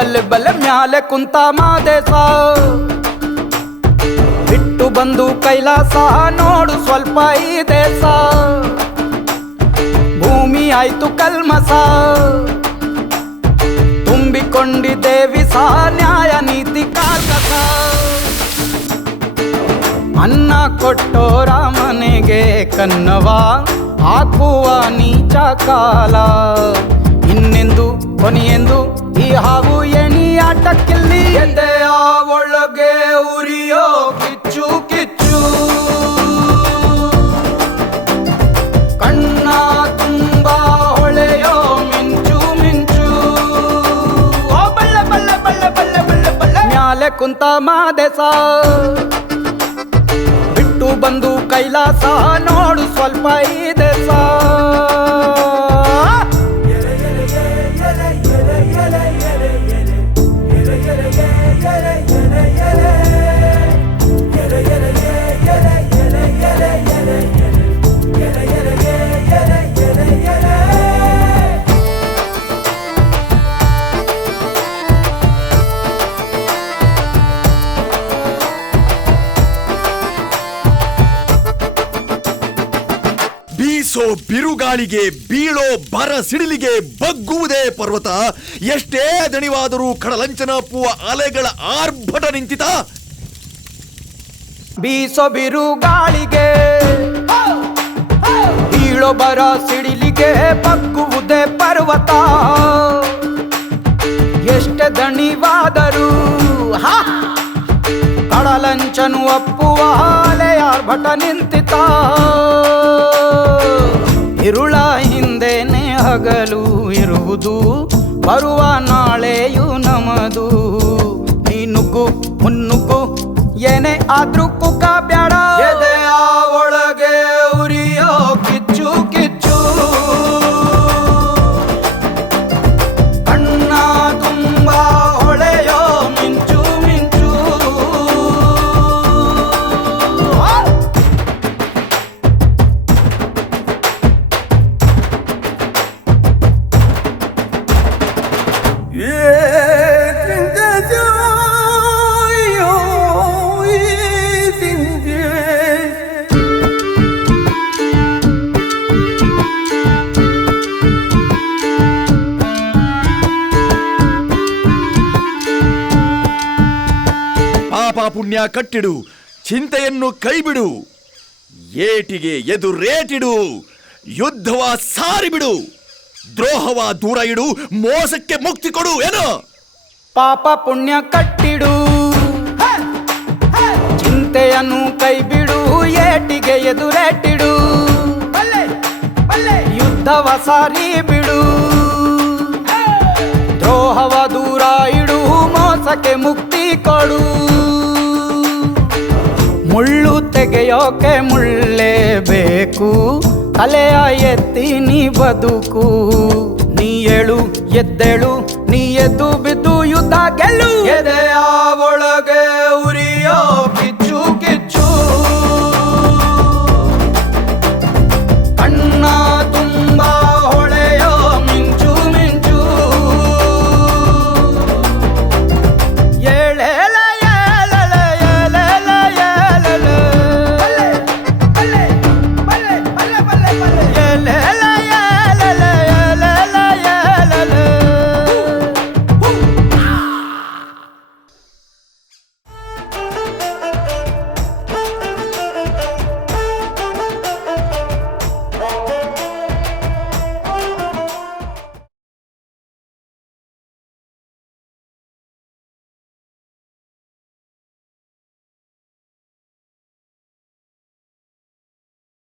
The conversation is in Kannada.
ಬಲ್ಲೆ ಬಲ್ಲೆ ಮ್ಯಾಲೆ ಕುಂತ ಮಾದೇಶ ಬಿಟ್ಟು ಬಂದು ಕೈಲಾಸ ನೋಡು ಸ್ವಲ್ಪ ಈ ದೇಶ ಭೂಮಿ ಆಯ್ತು ಕಲ್ಮಸ ತುಂಬಿಕೊಂಡಿದೆ ವಿಸ ನ್ಯಾಯ ನೀತಿ ಕಾರ್ಕಸ ಅನ್ನ ಕೊಟ್ಟೋರ ಮನೆಗೆ ಕನ್ನವ ಹಾಕುವ ನೀಚ ಕಾಲ ಇನ್ನೆಂದು ಕೊನೆಯೆಂದು ಈ ಹಾವು ಎಣಿ ಆಟಕ್ಕಿಲ್ಲಿ ಎದೆಯ ಒಳಗೆ ಉರಿಯೋ ಕಿಚ್ಚು ಕಿಚ್ಚು ಕಣ್ಣ ತುಂಬ ಹೊಳೆಯೋ ಮಿಂಚು ಮಿಂಚು ಓ ಬಲ್ಲೆ ಬಲ್ಲೆ ಬಲ್ಲೆ ಬಲ್ಲೆ ಬಲ್ಲೆ ಬಲ್ಲೆ ಮ್ಯಾಲೆ ಕುಂತ ಮಾದೇಶ ಬಿಟ್ಟು ಬಂದು ಕೈಲಾಸ ನೋಡು ಸ್ವಲ್ಪ ಈ ದೇಶ ಬೀಸೋ ಬಿರುಗಾಳಿಗೆ ಬೀಳೋ ಬರ ಸಿಡಿಲಿಗೆ ಬಗ್ಗುವುದೇ ಪರ್ವತ ಎಷ್ಟೇ ದಣಿವಾದರೂ ಕಡಲಂಚನಪ್ಪುವ ಅಲೆಗಳ ಆರ್ಭಟ ನಿಂತಿತ ಬೀಸೋ ಬಿರುಗಾಳಿಗೆ ಬೀಳೋ ಬರ ಸಿಡಿಲಿಗೆ ಬಗ್ಗುವುದೇ ಪರ್ವತ ಎಷ್ಟೇ ದಣಿವಾದರೂ ಕಡಲಂಚನು ಅಪ್ಪುವ ಅಲೆಯ ಆರ್ಭಟ ನಿಂತಿತ ಇರುಳ ಹಿಂದೆನೆ ಹಗಲು ಇರುವುದು ಬರುವ ನಾಳೆಯು ನಮದು ನೀನುಗ್ಗು ಮುನ್ನುಗ್ಗು ಏನೇ ಆದ್ರೂ ಕುಕ್ಕ ಬ್ಯಾಡ ಎದೆಯ ಒಳಗೆ ಉರಿಯೋ ಕಿಚ್ಚು ಕಿಚ್ಚು ಕಣ್ಣ ತುಂಬ ಹೊಳೆಯೋ ಮಿಂಚು ಮಿಂಚು ಪಾಪ ಪುಣ್ಯ ಕಟ್ಟಿಡು ಚಿಂತೆಯನ್ನು ಕೈಬಿಡು ಏಟಿಗೆ ಎದುರೇಟಿಡು ಯುದ್ಧವ ಸಾರಿಬಿಡು ದ್ರೋಹವ ದೂರ ಇಡು ಮೋಸಕ್ಕೆ ಮುಕ್ತಿ ಕೊಡು ಏನು ಪಾಪ ಪುಣ್ಯ ಕಟ್ಟಿಡು ಚಿಂತೆಯನ್ನು ಕೈಬಿಡು ಏಟಿಗೆ ಎದುರೇಟಿಡು ಯುದ್ಧವ ಸಾರಿ ಬಿಡು ದ್ರೋಹವ ದೂರ ಇಡು ಮೋಸಕ್ಕೆ ಮುಕ್ತಿ ಕೊಡು ಮುಳ್ಳು ತೆಗೆಯೋಕೆ ಮುಳ್ಳೇ ಬೇಕು ತಲೆಯ ಎತ್ತಿ ನೀ ಬದುಕು ನೀ ಏಳು ಎದ್ದೇಳು ನೀ ಎದ್ದು ಬಿದ್ದು ಯುದ್ಧ ಗೆಲ್ಲು ಎದೆಯ ಒಳಗೆ ಉರಿಯೋ